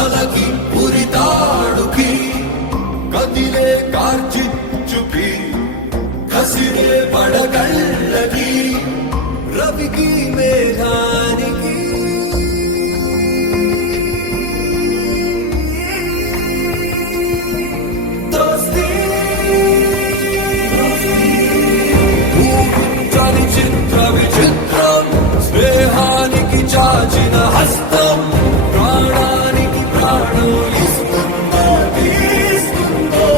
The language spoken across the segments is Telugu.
కలకి ఉరితాడుకి కదిలే కార్చిచ్చుకి కసిరే పడగళ్ళకి రవికి మేఘానికి చిత్ర విచిత్రం స్నేహానికి చాచిన హస్తం ప్రాణానికి ప్రాణం ఇస్తుందో తీస్తుందో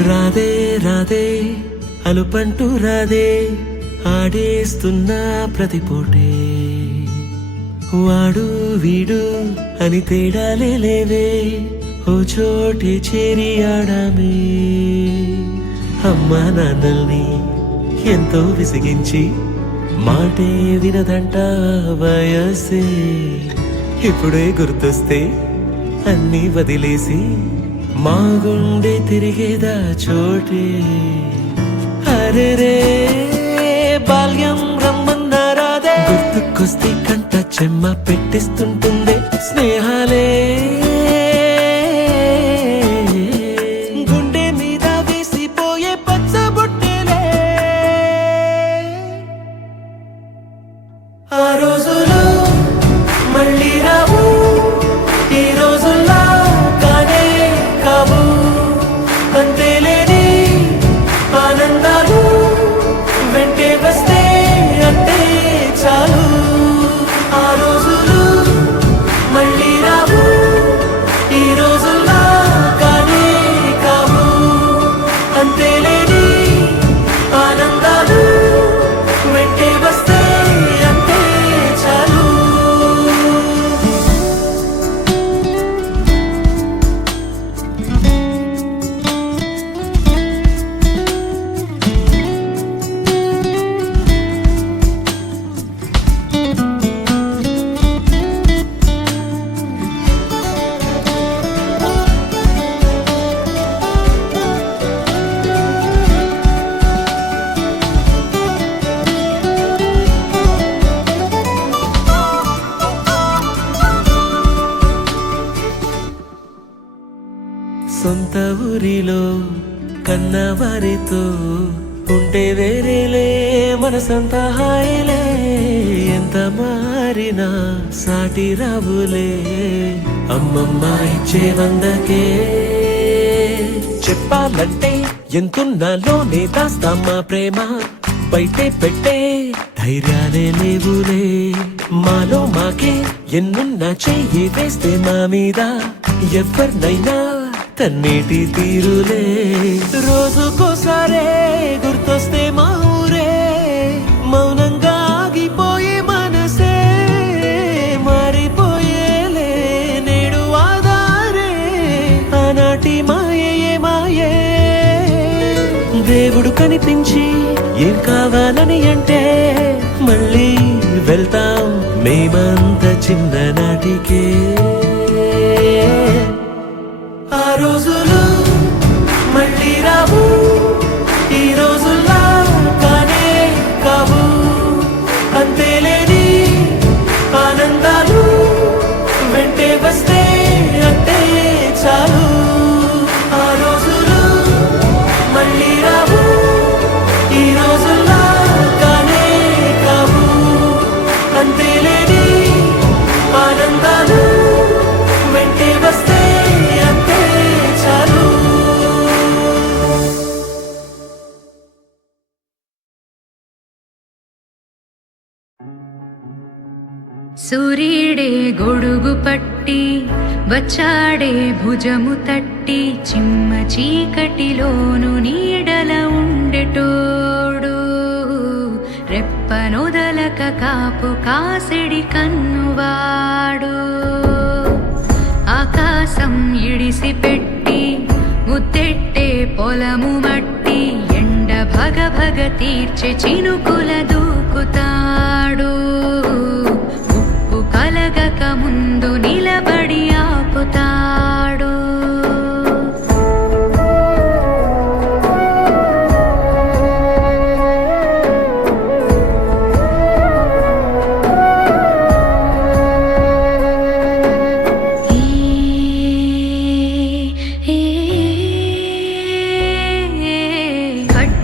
రాదే రాదే అలుపంటూ రాదే ఆడేస్తున్నా ప్రతి పూటే వాడు వీడు అని తేడాలే లేవే ఓ చోటే చేరి ఆడామే అమ్మా నాన్నల్ని ఎంతో విసిగించి మాటే వినదంట వయసే ఇప్పుడే గుర్తొస్తే అన్నీ వదిలేసి మా గుండె తిరిగేదా చోటే అరే రే బాల్యం రమ్మన్నారాదే గుర్తుకొస్తే కంట చెమ్మ పెట్టిస్తుంటుందే స్నేహాలే గుండె మీద వేసిపోయే పచ్చబొట్టేలే ఆ రోజులు మళ్ళీ రావు ఈ రోజుల్లా కానే కావు అంతేలేని ఆనందాలు వెంటే వస్తే అంతే చాలు ఆ రోజులు మళ్ళీ రావు ఈ రోజుల్లా కానే కావు అంతేలేని ఆనందాలు వెంటే వస్తే అంతే చాలు సొంత ఊరిలో కన్నవారితో ఉంటే వేరేలే మనసంత హాయిలే ఎంత మారినా సాటి రావులే అమ్మమ్మ ఇచ్చే వందకే చెప్పాలంటే ఎంతున్నాలోనే దాస్తామా ప్రేమ బయటే పెట్టే ధైర్యాలే లేవులే మాలో మాకే ఎన్నున్నా చెయ్యి వేస్తే మా మీద ఎవరినైనా తన్నేటి తీరులే రోజుకోసారే గుర్తొస్తే మా ఊరే మౌనంగా ఆగిపోయే మనసే మారిపోయేలే నేడు ఆధారే ఆనాటి మాయే మాయే దేవుడు కనిపించి ఏం కావాలని అంటే మళ్ళీ వెళ్తాం మేమంత చిన్ననాటికే ఆ రోజులు మళ్ళీ రావు ఈ రోజుల్లా కానే కావు అంతేలేని ఆనందాలు వెంటే వస్తే అంతే చాలు ఆ రోజులు మళ్ళీ రావు ఈ రోజుల్లా కానే కావు అంతేలేని ఆనందాలు వెంటే వస్తే అంతే చాలు సూర్యుడే గొడుగు పట్టి వచ్చాడే భుజము తట్టి చిమ్మ చీకటిలోను నీడల ఉండెటోడు రెప్పనొదలక కాపు కాసెడి కన్నువాడు ఆకాశం ఇడిసి పెట్టి ముద్దెట్టే పొలము మట్టి ఎండ భగ భగ తీర్చే చినుకుల దూకుతాడు ఉప్పు కలగక ముందు నిలబడి ఆపుతాడు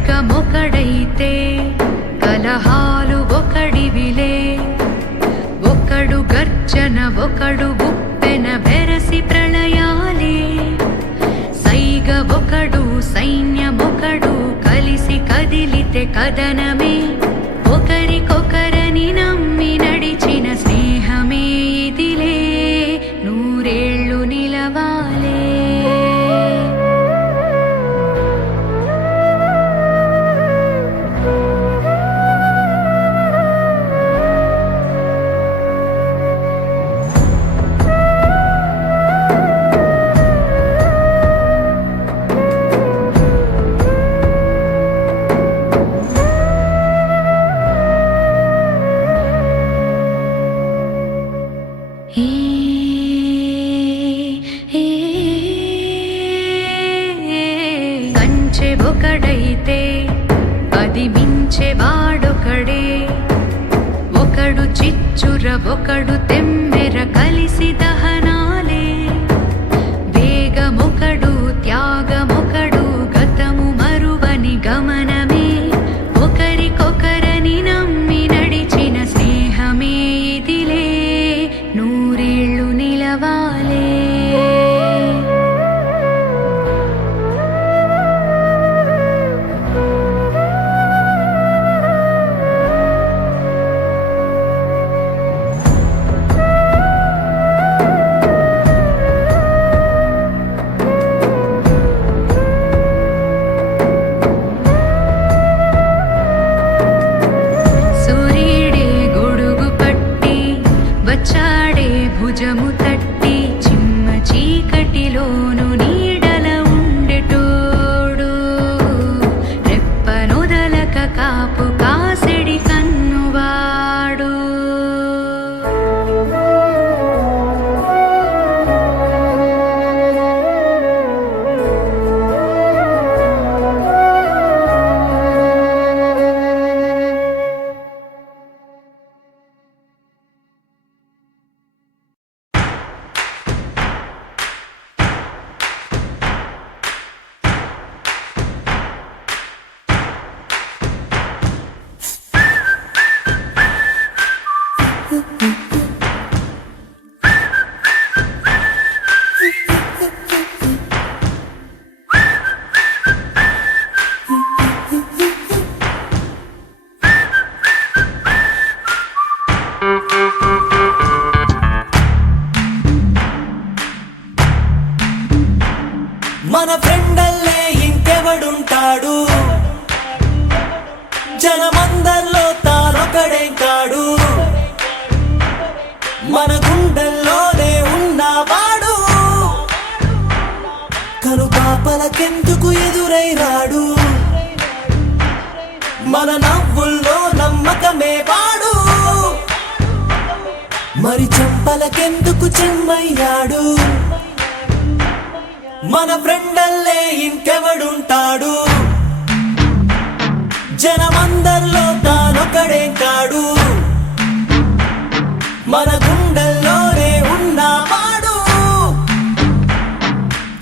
ఖడ్గమొకడైతే కలహాలు ఒకడివిలే ఒకడు గర్జన ఒకడు ఉప్పెన బెరసి ప్రళయాలే సైగ ఒకడు సైన్యమొకడు కలిసి కదిలితే కదనమే ఒకరికొకరని నమ్మి నడిచిన స్నేహమే ఇదిలే నూరేళ్ళు నిలవాలే మించే ఒకడైతే అది మించేవాడొకడే. ఒకడు చిచ్చుర ఒకడు తెమ్మెర కలిసి దహనాలే. వేగమొకడు త్యాగమొకడు గతము మరువని గమనమే. ఒకరికొకరని నమ్మి నడిచిన స్నేహమే ఇదిలే. నూరేళ్ళు నిలవాలే. వచ్చాడే భుజము తట్టి చిమ్మ చీకటిలోను నీడల ఉండెటోడు. రెప్పనొదలక కాపు కాసెడి కన్నువాడు. మన ఫ్రెండల్లే ఇంకెవడుంటాడు. జనమందరిలో తానొకడే కాడు. మన గుండెల్లోనే ఉన్నవాడు. కనుపాపలకెందుకు ఎదురై రాడు. మన నవ్వుల్లో నమ్మకమే వాడు. మరి చెంపలకెందుకు చెమ్మయ్యాడు. మన ఫ్రెండల్లే ఇంకెవడుంటాడు. జనమందరిలో తానొకడే కాడు. మన గుండెల్లోనే ఉన్నవాడు.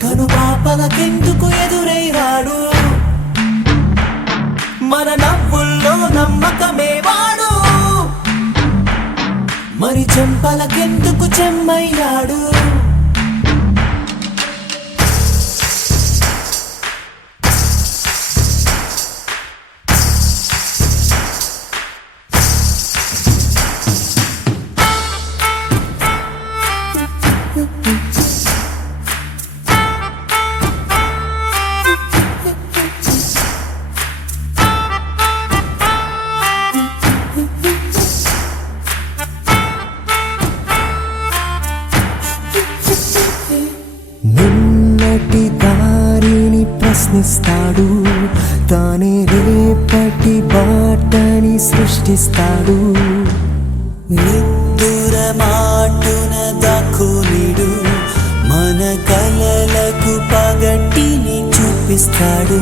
కనుపాపలకెందుకు ఎదురై రాడు. మన నవ్వుల్లో నమ్మకమే వాడు. మరి చెంపలకెందుకు చెమ్మయ్యాడు. నిన్నటి దారిని ప్రశ్నిస్తాడు. తానే రేపటి బాటని సృష్టిస్తాడు. నిద్దుర మాటున దాక్కునిడు. మన కలలకు పగటిని చూపిస్తాడు.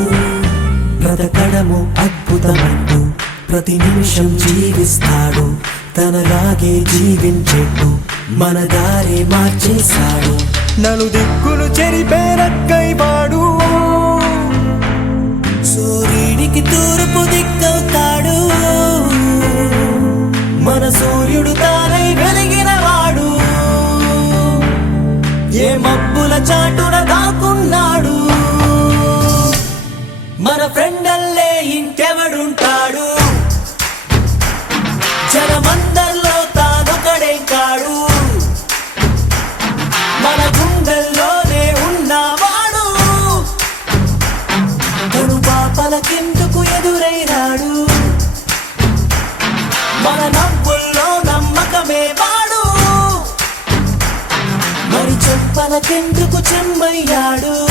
బ్రతకడము అద్భుతమంటూ ప్రతి నిమిషం జీవిస్తాడు. తనలాగే జీవించేట్టు మన దారి మార్చేశాడు. నలుదిక్కులు చెరిపేరక్కై వాడు. సూర్యుడికి తూర్పు దిక్కవుతాడు. మన సూర్యుడు తానై వెలిగిన వాడు. ఏ మబ్బుల చాటున దాక్కున్నాడు. మన ఫ్రెండల్లే ఇంకెవడుంటాడు. జనమందరిలో తానొకడే కాడు. మన గుండెల్లోనే ఉన్నవాడు. కనుపాపలకెందుకు ఎదురై రాడు. మన నవ్వుల్లో నమ్మకమే వాడు. మరి చెంపలకెందుకు చెమ్మయ్యాడు.